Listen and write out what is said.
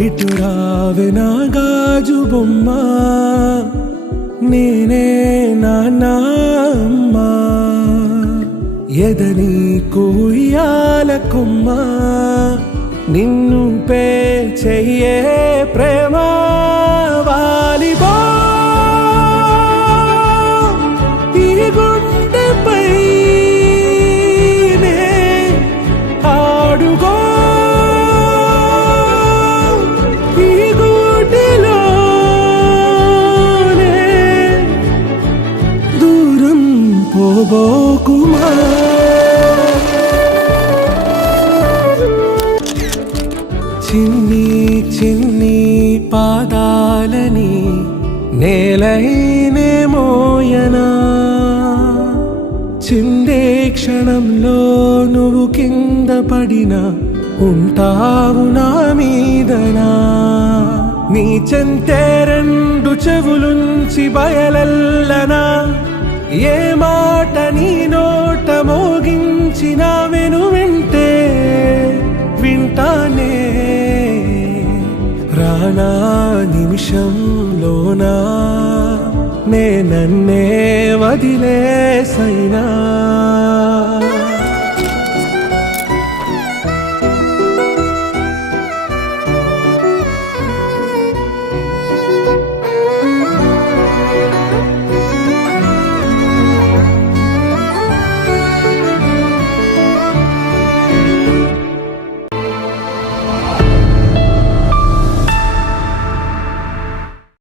ఇటు రావే నా గాజు బొమ్మ, నేనే నాన్నమ్మ. ఎదని కుయ్యాల కొమ్మ, నిన్ను పే చెయ్యే ప్రేమ వాలిబా. ఈ గుండెపై నే ఆడుగో, ఈ గుడిలోనే దూరం పోబోకుమా. చిన్ని చిన్ని పాదాలని నేలైనే మోయనా, చిందే క్షణంలో నువ్వు కింద పడినా ఉంటావు నా మీదనా. నీ చెంతే రెండు చెవులుంచి బయలెల్లనా, ఏ మాట నీ నోట మోగించిన వెను వింటే వింటానే. రానా నిమిషంలోనా నే నన్నే వదిలేసైనా